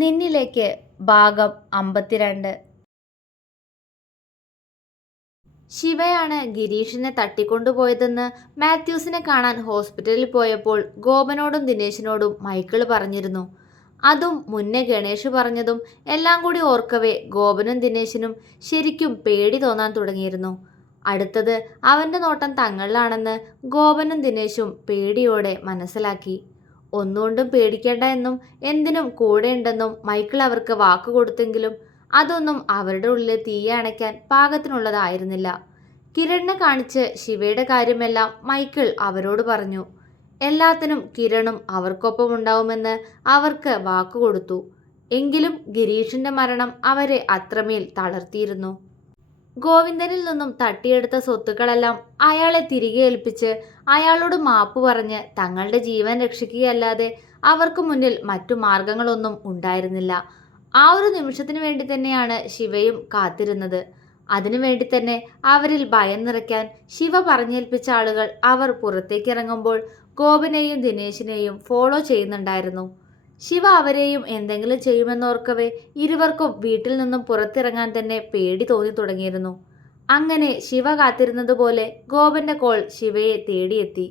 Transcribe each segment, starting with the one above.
നിന്നിലേക്ക് ഭാഗം അമ്പത്തിരണ്ട്. ശിവയാണ് ഗിരീഷിനെ തട്ടിക്കൊണ്ടുപോയതെന്ന് മാത്യൂസിനെ കാണാൻ ഹോസ്പിറ്റലിൽ പോയപ്പോൾ ഗോപനോടും ദിനേശിനോടും മൈക്കിൾ പറഞ്ഞിരുന്നു. അതും മുന്നേ ഗണേഷ് പറഞ്ഞതും എല്ലാം കൂടി ഓർക്കവേ ഗോപനും ദിനേശിനും ശരിക്കും പേടി തോന്നാൻ തുടങ്ങിയിരുന്നു. അടുത്തത് അവന്റെ നോട്ടം തങ്ങളിലാണെന്ന് ഗോപനും ദിനേശും പേടിയോടെ മനസ്സിലാക്കി. ഒന്നുകൊണ്ടും പേടിക്കേണ്ട എന്നും എന്തിനും കൂടെയുണ്ടെന്നും മൈക്കിൾ അവർക്ക് വാക്ക് കൊടുത്തെങ്കിലും അതൊന്നും അവരുടെ ഉള്ളിൽ തീയെ അണയ്ക്കാൻ പാകത്തിനുള്ളതായിരുന്നില്ല. കിരണിനെ കാണിച്ച് ശിവയുടെ കാര്യമെല്ലാം മൈക്കിൾ അവരോട് പറഞ്ഞു. എല്ലാത്തിനും കിരണും അവർക്കൊപ്പം ഉണ്ടാവുമെന്ന് അവർക്ക് വാക്കുകൊടുത്തു എങ്കിലും ഗിരീഷിന്റെ മരണം അവരെ അത്രമേൽ തളർത്തിയിരുന്നു. ഗോവിന്ദനിൽ നിന്നും തട്ടിയെടുത്ത സ്വത്തുക്കളെല്ലാം അയാളെ തിരികെ ഏൽപ്പിച്ച് അയാളോട് മാപ്പ് പറഞ്ഞ് തങ്ങളുടെ ജീവൻ രക്ഷിക്കുകയല്ലാതെ അവർക്ക് മുന്നിൽ മറ്റു മാർഗങ്ങളൊന്നും ഉണ്ടായിരുന്നില്ല. ആ ഒരു നിമിഷത്തിന് വേണ്ടി തന്നെയാണ് ശിവയും കാത്തിരുന്നത്. അതിനു വേണ്ടി തന്നെ അവരിൽ ഭയം നിറയ്ക്കാൻ ശിവ പറഞ്ഞേൽപ്പിച്ച ആളുകൾ അവർ പുറത്തേക്കിറങ്ങുമ്പോൾ ഗോപനെയും ദിനേശിനെയും ഫോളോ ചെയ്യുന്നുണ്ടായിരുന്നു. ശിവ അവരെയും എന്തെങ്കിലും ചെയ്യുമെന്നോർക്കവേ ഇരുവർക്കും വീട്ടിൽ നിന്നും പുറത്തിറങ്ങാൻ തന്നെ പേടി തോന്നി തുടങ്ങിയിരുന്നു. അങ്ങനെ ശിവ കാത്തിരുന്നതുപോലെ ഗോപന്റെ കോൾ ശിവയെ തേടിയെത്തി.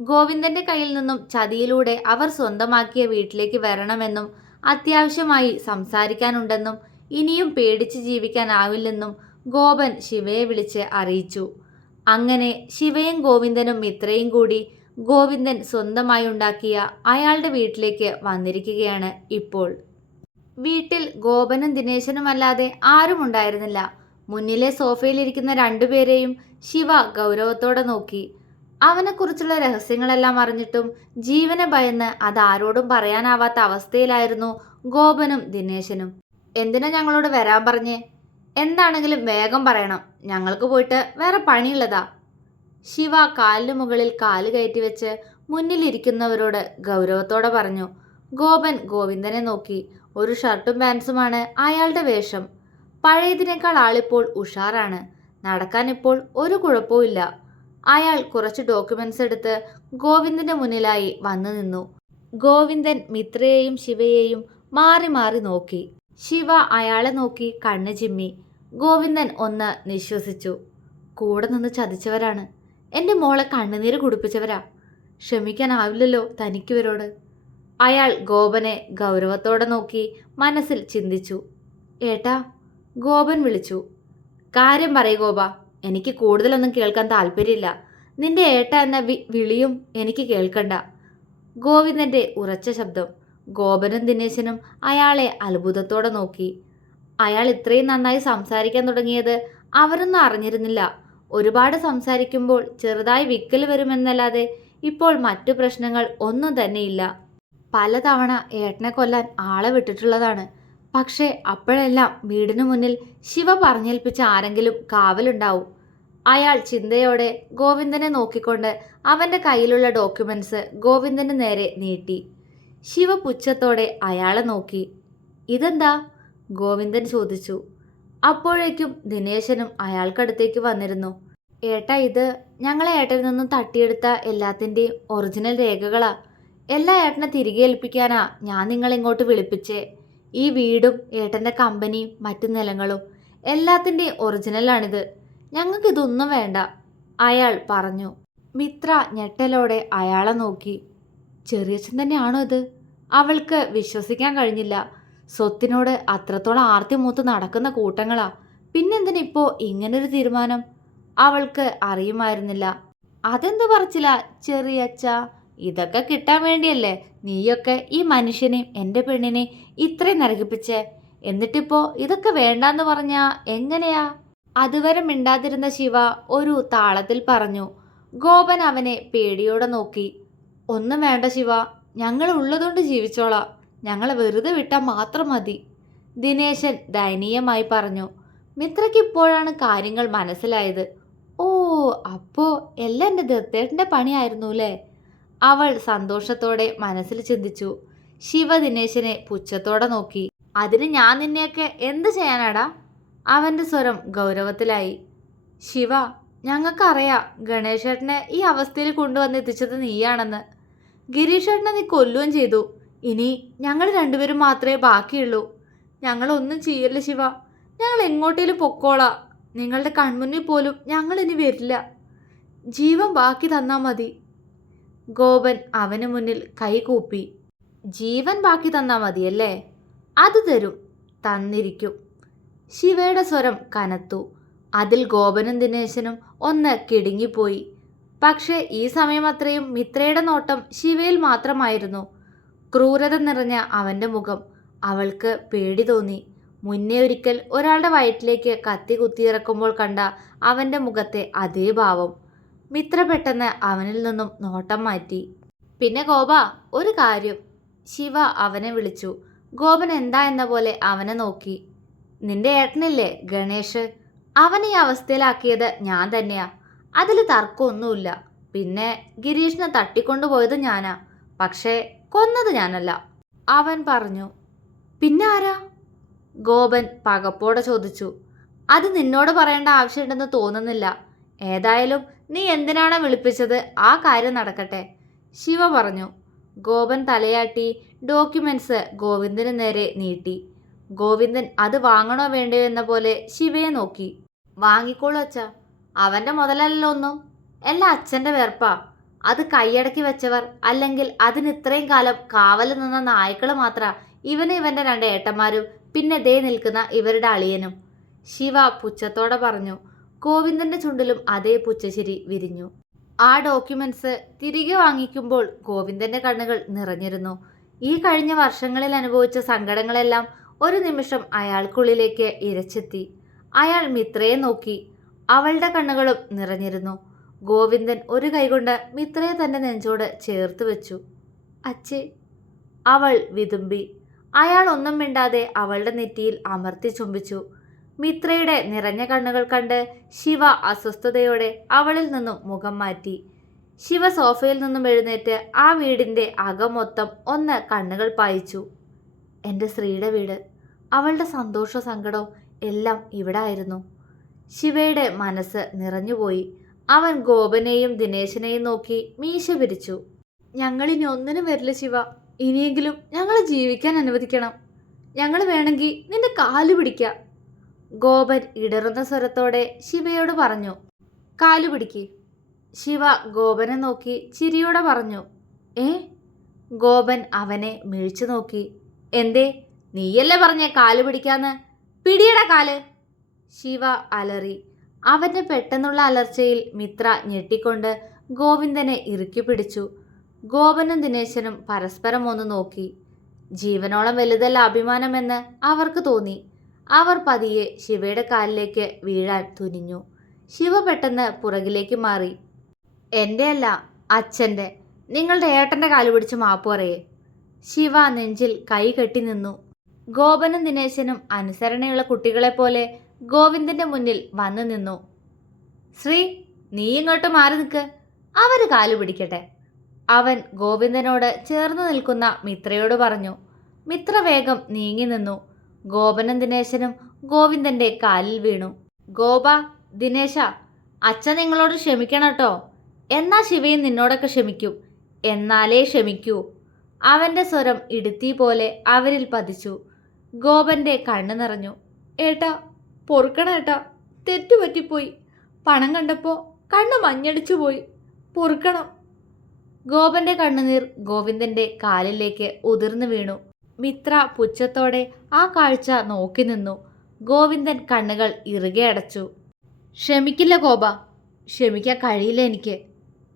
ഗോവിന്ദന്റെ കയ്യിൽ നിന്നും ചതിയിലൂടെ അവർ സ്വന്തമാക്കിയ വീട്ടിലേക്ക് വരണമെന്നും അത്യാവശ്യമായി സംസാരിക്കാനുണ്ടെന്നും ഇനിയും പേടിച്ച് ജീവിക്കാനാവില്ലെന്നും ഗോപൻ ശിവയെ വിളിച്ച് അറിയിച്ചു. അങ്ങനെ ശിവയും ഗോവിന്ദനും മിത്രയും കൂടി ഗോവിന്ദൻ സ്വന്തമായി ഉണ്ടാക്കിയ അയാളുടെ വീട്ടിലേക്ക് വന്നിരിക്കുകയാണ് ഇപ്പോൾ. വീട്ടിൽ ഗോപനും ദിനേശനുമല്ലാതെ ആരും ഉണ്ടായിരുന്നില്ല. മുന്നിലെ സോഫയിലിരിക്കുന്ന രണ്ടുപേരെയും ശിവ ഗൗരവത്തോടെ നോക്കി. അവനെക്കുറിച്ചുള്ള രഹസ്യങ്ങളെല്ലാം അറിഞ്ഞിട്ടും ജീവനെ ഭയന്ന് അതാരോടും പറയാനാവാത്ത അവസ്ഥയിലായിരുന്നു ഗോപനും ദിനേശനും. എന്തിനാ ഞങ്ങളോട് വരാൻ പറഞ്ഞേ? എന്താണെങ്കിലും വേഗം പറയണം. ഞങ്ങൾക്ക് പോയിട്ട് വേറെ പണിയുള്ളതാ. ശിവ കാലിന് മുകളിൽ കാൽ കയറ്റി വെച്ച് മുന്നിലിരിക്കുന്നവരോട് ഗൗരവത്തോടെ പറഞ്ഞു. ഗോപൻ ഗോവിന്ദനെ നോക്കി. ഒരു ഷർട്ടും പാൻസുമാണ് അയാളുടെ വേഷം. പഴയതിനേക്കാൾ ആളിപ്പോൾ ഉഷാറാണ്. നടക്കാൻ ഇപ്പോൾ ഒരു കുഴപ്പവുമില്ല അയാൾ കുറച്ച് ഡോക്യുമെന്റ്സ് എടുത്ത് ഗോവിന്ദന്റെ മുന്നിലായി വന്നു നിന്നു. ഗോവിന്ദൻ മിത്രയെയും ശിവയെയും മാറി മാറി നോക്കി. ശിവ അയാളെ നോക്കി കണ്ണ് ചിമ്മി. ഗോവിന്ദൻ ഒന്ന് നിശ്വസിച്ചു. കൂടെ നിന്ന് ചതിച്ചവരാണ്. എന്റെ മോളെ കണ്ണുനീര് കുടിപ്പിച്ചവരാ. ക്ഷമിക്കാനാവില്ലല്ലോ തനിക്കിവരോട്. അയാൾ ഗോപനെ ഗൗരവത്തോടെ നോക്കി മനസ്സിൽ ചിന്തിച്ചു. ഏട്ടാ ഗോപൻ വിളിച്ചു. കാര്യം പറയ് ഗോപ എനിക്ക് കൂടുതലൊന്നും കേൾക്കാൻ താല്പര്യമില്ല. നിന്റെ ഏട്ട എന്ന വിളിയും എനിക്ക് കേൾക്കണ്ട. ഗോവിന്ദന്റെ ഉറച്ച ശബ്ദം ഗോപനും ദിനേശനും അയാളെ അത്ഭുതത്തോടെ നോക്കി. അയാൾ ഇത്രയും നന്നായി സംസാരിക്കാൻ തുടങ്ങിയത് അവരൊന്നും അറിഞ്ഞിരുന്നില്ല. ഒരുപാട് സംസാരിക്കുമ്പോൾ ചെറുതായി വിക്കൽ വരുമെന്നല്ലാതെ ഇപ്പോൾ മറ്റു പ്രശ്നങ്ങൾ ഒന്നും തന്നെയില്ല. പലതവണ ഏട്ടനെ കൊല്ലാൻ ആളെ വിട്ടിട്ടുള്ളതാണ്. പക്ഷേ അപ്പോഴെല്ലാം വീടിനു മുന്നിൽ ശിവ പറഞ്ഞേൽപ്പിച്ച ആരെങ്കിലും കാവലുണ്ടാവും. അയാൾ ചിന്തയോടെ ഗോവിന്ദനെ നോക്കിക്കൊണ്ട് അവന്റെ കയ്യിലുള്ള ഡോക്യുമെന്റ്സ് ഗോവിന്ദന് നേരെ നീട്ടി. ശിവ പുച്ഛത്തോടെ അയാളെ നോക്കി. ഇതെന്താ? ഗോവിന്ദൻ ചോദിച്ചു. അപ്പോഴേക്കും ദിനേശനും അയാൾക്കടുത്തേക്ക് വന്നിരുന്നു. ഏട്ടാ ഇത് ഞങ്ങളെ ഏട്ടനിൽ നിന്നും തട്ടിയെടുത്ത എല്ലാത്തിന്റെയും ഒറിജിനൽ രേഖകളാ. എല്ലാ ഏട്ടനെ തിരികെ ഏൽപ്പിക്കാനാ ഞാൻ നിങ്ങളെ ഇങ്ങോട്ട് വിളിപ്പിച്ചേ. ഈ വീടും ഏട്ടന്റെ കമ്പനിയും മറ്റു നിലങ്ങളും എല്ലാത്തിന്റെയും ഒറിജിനലാണിത് ഞങ്ങൾക്കിതൊന്നും വേണ്ട അയാൾ പറഞ്ഞു. മിത്ര ഞെട്ടലോടെ അയാളെ നോക്കി. ചെറിയച്ഛൻ തന്നെയാണോ ഇത്? അവൾക്ക് വിശ്വസിക്കാൻ കഴിഞ്ഞില്ല. സ്വത്തിനോട് അത്രത്തോളം ആർത്തി മൂത്ത് നടക്കുന്ന കൂട്ടങ്ങളാ. പിന്നെന്തിനിപ്പോ ഇങ്ങനൊരു തീരുമാനം? അവൾക്ക് അറിയുമായിരുന്നില്ല. അതെന്ത് പറച്ചില്ല ചെറിയ ഇതൊക്കെ കിട്ടാൻ വേണ്ടിയല്ലേ നീയൊക്കെ ഈ മനുഷ്യനെയും എന്റെ പെണ്ണിനെയും ഇത്രയും നരകിപ്പിച്ചേ? എന്നിട്ടിപ്പോ ഇതൊക്കെ വേണ്ടാന്ന് പറഞ്ഞാ എങ്ങനെയാ? അതുവരെ മിണ്ടാതിരുന്ന ശിവ ഒരു താളത്തിൽ പറഞ്ഞു. ഗോപൻ അവനെ പേടിയോടെ നോക്കി. ഒന്നും വേണ്ട ശിവ ഞങ്ങൾ ഉള്ളതുകൊണ്ട് ജീവിച്ചോളാം. ഞങ്ങളെ വെറുതെ വിട്ടാൽ മാത്രം മതി. ദിനേശൻ ദയനീയമായി പറഞ്ഞു. മിത്രയ്ക്ക് ഇപ്പോഴാണ് കാര്യങ്ങൾ മനസ്സിലായത്. ഓ അപ്പോ എല്ലാം എന്റെ ദത്തേട്ടന്റെ പണിയായിരുന്നു അല്ലേ? അവൾ സന്തോഷത്തോടെ മനസ്സിൽ ചിന്തിച്ചു. ശിവ ദിനേശനെ പുച്ഛത്തോടെ നോക്കി. അതിന് ഞാൻ നിന്നെയൊക്കെ എന്ത് ചെയ്യാനാടാ? അവന്റെ സ്വരം ഗൗരവത്തിലായി. ശിവ ഞങ്ങൾക്കറിയാം ഗണേശേട്ടനെ ഈ അവസ്ഥയിൽ കൊണ്ടുവന്ന് എത്തിച്ചത് നീയാണെന്ന്. ഗിരീഷേട്ടനെ നീ കൊല്ലുകയും ചെയ്തു. ഇനി ഞങ്ങൾ രണ്ടുപേരും മാത്രമേ ബാക്കിയുള്ളൂ. ഞങ്ങളൊന്നും ചെയ്യല്ല ശിവ. ഞങ്ങൾ എങ്ങോട്ടേലും പൊക്കോളാം. നിങ്ങളുടെ കൺമുന്നിൽ പോലും ഞങ്ങൾ ഇനി വരില്ല. ജീവൻ ബാക്കി തന്നാൽ മതി. ഗോപൻ അവന് മുന്നിൽ കൈകൂപ്പി ജീവൻ ബാക്കി തന്നാൽ മതിയല്ലേ? അത് തരും. തന്നിരിക്കും. ശിവയുടെ സ്വരം കനത്തു. അതിൽ ഗോപനും ദിനേശനും ഒന്ന് കിടുങ്ങിപ്പോയി. പക്ഷേ ഈ സമയം അത്രയും മിത്രയുടെ നോട്ടം ശിവയിൽ മാത്രമായിരുന്നു. ക്രൂരത നിറഞ്ഞ അവന്റെ മുഖം അവൾക്ക് പേടി തോന്നി. മുന്നേ ഒരിക്കൽ ഒരാളുടെ വയറ്റിലേക്ക് കത്തി കുത്തിയിറക്കുമ്പോൾ കണ്ട അവന്റെ മുഖത്തെ അതേ ഭാവം. മിത്ര പെട്ടെന്ന് അവനിൽ നിന്നും നോട്ടം മാറ്റി. പിന്നെ ഗോപ ഒരു കാര്യം. ശിവ അവനെ വിളിച്ചു. ഗോപൻ എന്താ എന്ന പോലെ അവനെ നോക്കി. നിന്റെ ഏട്ടനില്ലേ ഗണേഷ്? അവനെ ഈ അവസ്ഥയിലാക്കിയത് ഞാൻ തന്നെയാ. അതിൽ തർക്കമൊന്നുമില്ല. പിന്നെ ഗിരീഷിനെ തട്ടിക്കൊണ്ടുപോയത് ഞാനാ. പക്ഷേ കൊന്നത് ഞാനല്ല. അവൻ പറഞ്ഞു പിന്നെ ആരാ? ഗോപൻ പകപ്പോടെ ചോദിച്ചു അത് നിന്നോട് പറയേണ്ട ആവശ്യമുണ്ടെന്ന് തോന്നുന്നില്ല. ഏതായാലും നീ എന്തിനാണ് വിളിപ്പിച്ചത്? ആ കാര്യം നടക്കട്ടെ. ശിവ പറഞ്ഞു ഗോപൻ തലയാട്ടി ഡോക്യുമെന്റ്സ് ഗോവിന്ദന് നേരെ നീട്ടി. ഗോവിന്ദൻ അത് വാങ്ങണോ വേണ്ടയോ എന്ന പോലെ ശിവയെ നോക്കി. വാങ്ങിക്കോളൂ അച്ഛ. അവന്റെ മുതലല്ലോ ഒന്നും. എല്ലാം അച്ഛന്റെ വെറുപ്പാ അത് കൈയടക്കി വെച്ചവർ അല്ലെങ്കിൽ അതിന് ഇത്രയും കാലം കാവൽ നിന്ന നായ്ക്കൾ മാത്ര ഇവന് ഇവന്റെ രണ്ട് ഏട്ടന്മാരും പിന്നെ ദേ നിൽക്കുന്ന ഇവരുടെ അളിയനും. ശിവ പുച്ഛത്തോടെ പറഞ്ഞു ഗോവിന്ദന്റെ ചുണ്ടിലും അതേ പുച്ഛശിരി വിരിഞ്ഞു. ആ ഡോക്യുമെന്റ്സ് തിരികെ വാങ്ങിക്കുമ്പോൾ ഗോവിന്ദന്റെ കണ്ണുകൾ നിറഞ്ഞിരുന്നു. ഈ കഴിഞ്ഞ വർഷങ്ങളിൽ അനുഭവിച്ച സങ്കടങ്ങളെല്ലാം ഒരു നിമിഷം അയാൾക്കുള്ളിലേക്ക് ഇരച്ചെത്തി. അയാൾ മിത്രയെ നോക്കി അവളുടെ കണ്ണുകളും നിറഞ്ഞിരുന്നു. ഗോവിന്ദൻ ഒരു കൈകൊണ്ട് മിത്രയെ തന്റെ നെഞ്ചോട് ചേർത്ത് വെച്ചു. അച്ഛേ അവൾ വിതുമ്പി. അയാൾ ഒന്നും മിണ്ടാതെ അവളുടെ നെറ്റിയിൽ അമർത്തി ചുംബിച്ചു. മിത്രയുടെ നിറഞ്ഞ കണ്ണുകൾ കണ്ട് ശിവ അസ്വസ്ഥതയോടെ അവളിൽ നിന്നും മുഖം മാറ്റി. ശിവ സോഫയിൽ നിന്നും എഴുന്നേറ്റ് ആ വീടിന്റെ അകം മൊത്തം ഒന്ന് കണ്ണുകൾ പായിച്ചു. എന്റെ സ്ത്രീയുടെ വീട്. അവളുടെ സന്തോഷ സങ്കടവും എല്ലാം ഇവിടെ ആയിരുന്നു. ശിവയുടെ മനസ്സ് നിറഞ്ഞുപോയി. അവൻ ഗോപനെയും ദിനേശനെയും നോക്കി മീശ പിരിച്ചു. ഞങ്ങളിനി ഒന്നിനും വരില്ല ശിവ. ഇനിയെങ്കിലും ഞങ്ങളെ ജീവിക്കാൻ അനുവദിക്കണം. ഞങ്ങൾ വേണമെങ്കിൽ നിന്റെ കാൽ പിടിക്കാം. ഗോപൻ ഇടറുന്ന സ്വരത്തോടെ ശിവയോട് പറഞ്ഞു കാലു പിടിക്ക്. ശിവ ഗോപനെ നോക്കി ചിരിയോടെ പറഞ്ഞു ഏ? ഗോപൻ അവനെ മിഴിച്ചു നോക്കി എന്തേ? നീയല്ലേ പറഞ്ഞേ കാൽ പിടിക്കാന്ന്? പിടിയട കാൽ. ശിവ അലറി അവന്റെ പെട്ടെന്നുള്ള അലർച്ചയിൽ മിത്ര ഞെട്ടിക്കൊണ്ട് ഗോവിന്ദനെ ഇറുക്കി പിടിച്ചു. ഗോപനും ദിനേശനും പരസ്പരം ഒന്ന് നോക്കി. ജീവനോളം വലുതല്ല അഭിമാനമെന്ന് അവർക്ക് തോന്നി. അവർ പതിയെ ശിവയുടെ കാലിലേക്ക് വീഴാൻ തുനിഞ്ഞു. ശിവ പെട്ടെന്ന് പുറകിലേക്ക് മാറി. എന്റെ അല്ല അച്ഛന്റെ നിങ്ങളുടെ ഏട്ടന്റെ കാലു പിടിച്ച് മാപ്പ് പറയേ. ശിവ നെഞ്ചിൽ കൈ കെട്ടി നിന്നു. ഗോപനും ദിനേശനും അനുസരണയുള്ള കുട്ടികളെപ്പോലെ ഗോവിന്ദന്റെ മുന്നിൽ വന്നു നിന്നു. ശ്രീ നീ ഇങ്ങോട്ട് മാറി നിൽക്ക്. അവർ കാലു പിടിക്കട്ടെ. അവൻ ഗോവിന്ദനോട് ചേർന്ന് നിൽക്കുന്ന മിത്രയോട് പറഞ്ഞു. മിത്ര വേഗം നീങ്ങി നിന്നു. ഗോപനും ദിനേശനും ഗോവിന്ദന്റെ കാലിൽ വീണു. ഗോപ ദിനേശ അച്ഛൻ നിങ്ങളോട് ക്ഷമിക്കണം കേട്ടോ. എന്നാ ശിവയും നിന്നോടൊക്കെ ക്ഷമിക്കും. എന്നാലേ ക്ഷമിക്കൂ. അവന്റെ സ്വരം ഇടുത്തി പോലെ അവരിൽ പതിച്ചു. ഗോപന്റെ കണ്ണു നിറഞ്ഞു. ഏട്ടാ പൊറുക്കണം ഏട്ടാ തെറ്റുപറ്റിപ്പോയി പണം കണ്ടപ്പോൾ കണ്ണ് മഞ്ഞടിച്ചു പോയി. പൊറുക്കണം. ഗോപന്റെ കണ്ണുനീർ ഗോവിന്ദന്റെ കാലിലേക്ക് ഉതിർന്നു വീണു. മിത്ര പുച്ഛത്തോടെ ആ കാഴ്ച നോക്കി നിന്നു. ഗോവിന്ദൻ കണ്ണുകൾ ഇറുകെ അടച്ചു. ക്ഷമിക്കില്ല ഗോപ. ക്ഷമിക്കാൻ കഴിയില്ല എനിക്ക്.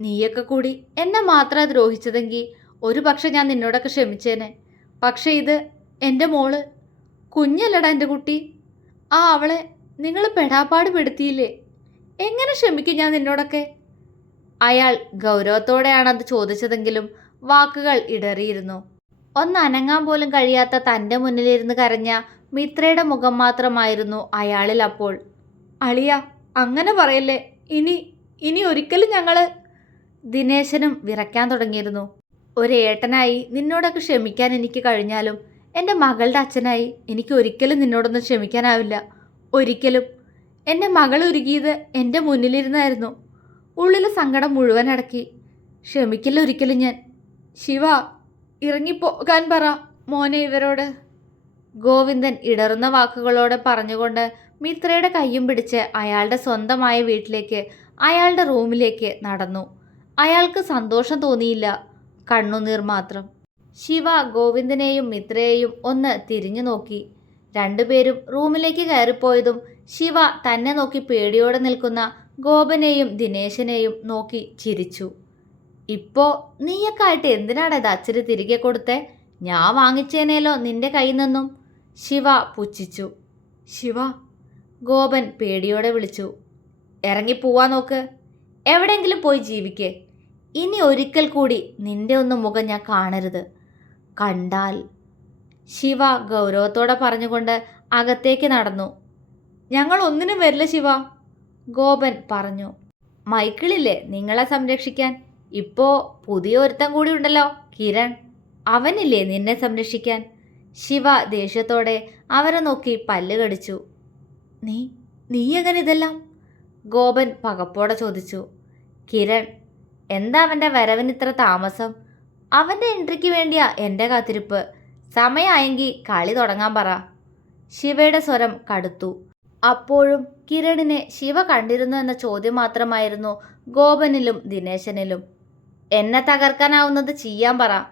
നീയൊക്കെ കൂടി എന്നെ മാത്രം ദ്രോഹിച്ചതെങ്കിൽ ഒരു പക്ഷെ ഞാൻ നിന്നോടൊക്കെ ക്ഷമിച്ചേനെ. പക്ഷെ ഇത് എന്റെ മോൾ. കുഞ്ഞല്ലടാ എന്റെ കുട്ടി. ആ അവളെ നിങ്ങൾ പെടാപ്പാട് പെടുത്തിയില്ലേ എങ്ങനെ ക്ഷമിക്കും ഞാൻ നിന്നോടൊക്കെ? അയാൾ ഗൗരവത്തോടെയാണ് അത് ചോദിച്ചതെങ്കിലും വാക്കുകൾ ഇടറിയിരുന്നു. ഒന്ന് അനങ്ങാൻ പോലും കഴിയാത്ത തന്റെ മുന്നിലിരുന്ന് കരഞ്ഞ മിത്രയുടെ മുഖം മാത്രമായിരുന്നു അയാളിൽ അപ്പോൾ. അളിയ അങ്ങനെ പറയല്ലേ? ഇനി ഇനി ഒരിക്കലും ഞങ്ങൾ ദിനേശനും വിറയ്ക്കാൻ തുടങ്ങിയിരുന്നു. ഒരേട്ടനായി നിന്നോടൊക്കെ ക്ഷമിക്കാൻ എനിക്ക് കഴിഞ്ഞാലും എന്റെ മകളുടെ അച്ഛനായി എനിക്ക് ഒരിക്കലും നിന്നോടൊന്നും ക്ഷമിക്കാനാവില്ല. ഒരിക്കലും. എന്റെ മകൾ ഒരുക്കിയത് എന്റെ മുന്നിലിരുന്നായിരുന്നു. ഉള്ളിലെ സങ്കടം മുഴുവൻ അടക്കി. ക്ഷമിക്കില്ല ഒരിക്കലും ഞാൻ. ശിവ ഇറങ്ങിപ്പോകാൻ പറ മോനെ ഇവരോട്. ഗോവിന്ദൻ ഇടറുന്ന വാക്കുകളോടെ പറഞ്ഞുകൊണ്ട് മിത്രയുടെ കയ്യും പിടിച്ച് അയാളുടെ സ്വന്തമായ വീട്ടിലേക്ക് അയാളുടെ റൂമിലേക്ക് നടന്നു. അയാൾക്ക് സന്തോഷം തോന്നിയില്ല. കണ്ണുനീർ മാത്രം. ശിവ ഗോവിന്ദനെയും മിത്രയെയും ഒന്ന് തിരിഞ്ഞു നോക്കി. രണ്ടുപേരും റൂമിലേക്ക് കയറിപ്പോയതും ശിവ തന്നെ നോക്കി പേടിയോടെ നിൽക്കുന്ന ഗോപനെയും ദിനേശനെയും നോക്കി ചിരിച്ചു. ഇപ്പോ നീയൊക്കെ ആയിട്ട് എന്തിനാണ് ഇത് അച്ഛന് തിരികെ കൊടുത്തേ? ഞാൻ വാങ്ങിച്ചേനേലോ നിന്റെ കയ്യിൽ നിന്നും? ശിവ പുച്ഛിച്ചു. ശിവ? ഗോപൻ പേടിയോടെ വിളിച്ചു. ഇറങ്ങി പോവാൻ നോക്ക്. എവിടെയെങ്കിലും പോയി ജീവിക്കേ. ഇനി ഒരിക്കൽ കൂടി നിന്റെ ഒന്നും മുഖം ഞാൻ കാണരുത്. കണ്ടാൽ. ശിവ ഗൗരവത്തോടെ പറഞ്ഞുകൊണ്ട് അകത്തേക്ക് നടന്നു. ഞങ്ങൾ ഒന്നിനും വരില്ല ശിവ ഗോപൻ പറഞ്ഞു. മൈക്കിളില്ലേ നിങ്ങളെ സംരക്ഷിക്കാൻ? ഇപ്പോ പുതിയ ഒരുത്തൻ കൂടി ഉണ്ടല്ലോ കിരൺ. അവനില്ലേ നിന്നെ സംരക്ഷിക്കാൻ? ശിവ ദേഷ്യത്തോടെ അവരെ നോക്കി പല്ല് കടിച്ചു. നീ നീ എങ്ങനെ ഇതെല്ലാം? ഗോപൻ പകപ്പോടെ ചോദിച്ചു. കിരൺ എന്താ അവന്റെ വരവിന് ഇത്ര താമസം? അവന്റെ എൻട്രിക്ക് വേണ്ടിയാ എന്റെ കാത്തിരിപ്പ്. സമയമായെങ്കിൽ കളി തുടങ്ങാൻ പറ. ശിവയുടെ സ്വരം കടുത്തു. അപ്പോഴും കിരണിനെ ശിവ കണ്ടിരുന്നു എന്ന ചോദ്യം മാത്രമായിരുന്നു ഗോപനിലും ദിനേശനിലും. എന്നെ തകർക്കാനാവുന്നത് ചെയ്യാൻ പറ.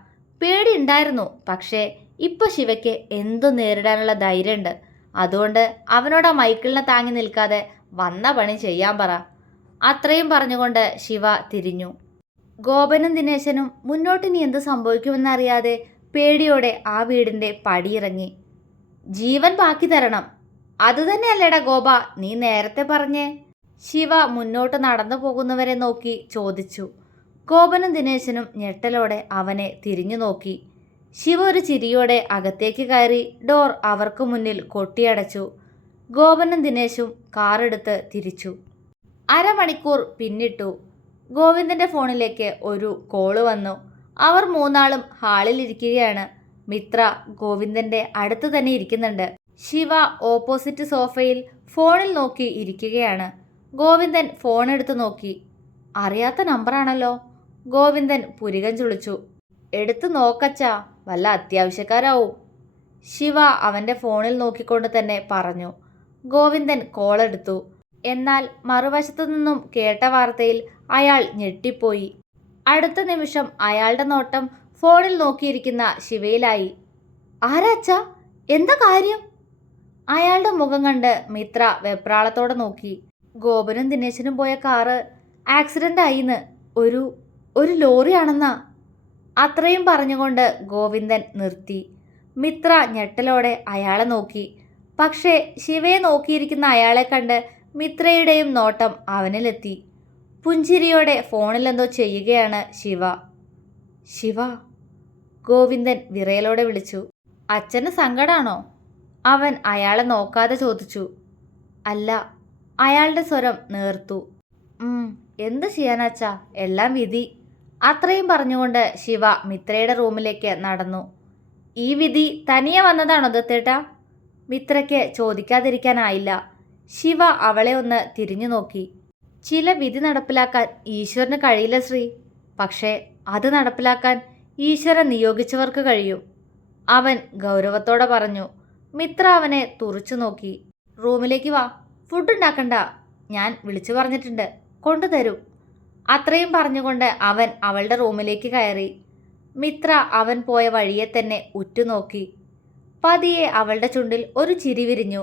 പേടി ഉണ്ടായിരുന്നു. പക്ഷേ ഇപ്പൊ ശിവയ്ക്ക് എന്തു നേരിടാനുള്ള ധൈര്യമുണ്ട് അതുകൊണ്ട് അവനോട് ആ മൈക്കിളിനെ താങ്ങി നിൽക്കാതെ വന്ന പണി ചെയ്യാൻ പറ. അത്രയും പറഞ്ഞുകൊണ്ട് ശിവ തിരിഞ്ഞു. ഗോപനും ദിനേശനും മുന്നോട്ടിനി എന്ത് സംഭവിക്കുമെന്നറിയാതെ പേടിയോടെ ആ വീടിന്റെ പടിയിറങ്ങി. ജീവൻ ബാക്കി തരണം. അതുതന്നെയല്ലേടാ ഗോപ നീ നേരത്തെ പറഞ്ഞേ. ശിവ മുന്നോട്ട് നടന്നു പോകുന്നവരെ നോക്കി ചോദിച്ചു. ഗോപനും ദിനേശനും ഞെട്ടലോടെ അവനെ തിരിഞ്ഞു നോക്കി. ശിവ ഒരു ചിരിയോടെ അകത്തേക്ക് കയറി ഡോർ അവർക്ക് മുന്നിൽ കൊട്ടിയടച്ചു. ഗോപനും ദിനേശും കാറെടുത്ത് തിരിച്ചു. അരമണിക്കൂർ പിന്നിട്ടു. ഗോവിന്ദന്റെ ഫോണിലേക്ക് ഒരു കോൾ വന്നു. അവർ മൂന്നാളും ഹാളിൽ ഇരിക്കുകയാണ്. മിത്ര ഗോവിന്ദന്റെ അടുത്ത് തന്നെ ഇരിക്കുന്നുണ്ട്. ശിവ ഓപ്പോസിറ്റ് സോഫയിൽ ഫോണിൽ നോക്കി ഇരിക്കുകയാണ്. ഗോവിന്ദൻ ഫോൺ എടുത്തു നോക്കി. അറിയാത്ത നമ്പറാണല്ലോ. ഗോവിന്ദൻ പുരികം ചുളിച്ചു. എടുത്തു നോക്കച്ചാ വല്ല അത്യാവശ്യക്കാരാവും. ശിവ അവന്റെ ഫോണിൽ നോക്കിക്കൊണ്ട് തന്നെ പറഞ്ഞു. ഗോവിന്ദൻ കോളെടുത്തു എന്നാൽ മറുവശത്തു നിന്നും കേട്ട വാർത്തയിൽ അയാൾ ഞെട്ടിപ്പോയി. അടുത്ത നിമിഷം അയാളുടെ നോട്ടം ഫോണിൽ നോക്കിയിരിക്കുന്ന ശിവയിലായി. ആരാച്ച എന്താ കാര്യം? അയാളുടെ മുഖം കണ്ട് മിത്ര വെപ്രാളത്തോടെ നോക്കി. ഗോപനും ദിനേശനും പോയ കാറ് ആക്സിഡന്റ് ആയിന്ന്. ഒരു ഒരു ലോറിയാണെന്നാ. അത്രയും പറഞ്ഞുകൊണ്ട് ഗോവിന്ദൻ നിർത്തി. മിത്ര ഞെട്ടലോടെ അയാളെ നോക്കി. പക്ഷേ ശിവയെ നോക്കിയിരിക്കുന്ന അയാളെ കണ്ട് മിത്രയുടെയും നോട്ടം അവനിലെത്തി. പുഞ്ചിരിയോടെ ഫോണിലെന്തോ ചെയ്യുകയാണ് ശിവ. ശിവ ഗോവിന്ദൻ വിറയലോടെ വിളിച്ചു. അച്ഛന് സങ്കടാണോ? അവൻ അയാളെ നോക്കാതെ ചോദിച്ചു. അല്ല അയാളുടെ സ്വരം നേർത്തു. "ഉം, എന്ത് ചെയ്യാനാച്ചാ? എല്ലാം വിധി. അത്രയും പറഞ്ഞുകൊണ്ട് ശിവ മിത്രയുടെ റൂമിലേക്ക് നടന്നു. ഈ വിധി തനിയെ വന്നതാണോ ദത്തേട്ടാ? മിത്രയ്ക്ക് ചോദിക്കാതിരിക്കാനായില്ല. ശിവ അവളെ ഒന്ന് തിരിഞ്ഞു നോക്കി. ചില വിധി നടപ്പിലാക്കാൻ ഈശ്വരന് കഴിയില്ല ശ്രീ. പക്ഷേ അത് നടപ്പിലാക്കാൻ ഈശ്വരൻ നിയോഗിച്ചവർക്ക് കഴിയും. അവൻ ഗൗരവത്തോടെ പറഞ്ഞു മിത്ര അവനെ തുറച്ചു നോക്കി. റൂമിലേക്ക് വാ. ഫുഡ് ഉണ്ടാക്കണ്ട. ഞാൻ വിളിച്ചു പറഞ്ഞിട്ടുണ്ട്. കൊണ്ടുതരും അത്രയും പറഞ്ഞുകൊണ്ട് അവൻ അവളുടെ റൂമിലേക്ക് കയറി. മിത്ര അവൻ പോയ വഴിയെ തന്നെ ഉറ്റുനോക്കി. പതിയെ അവളുടെ ചുണ്ടിൽ ഒരു ചിരി വിരിഞ്ഞു.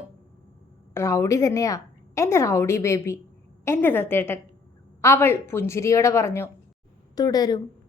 റൗഡി തന്നെയാ. എന്റെ റൗഡി ബേബി. എന്റെ തത്തേട്ടൻ. അവൾ പുഞ്ചിരിയോടെ പറഞ്ഞു തുടരും.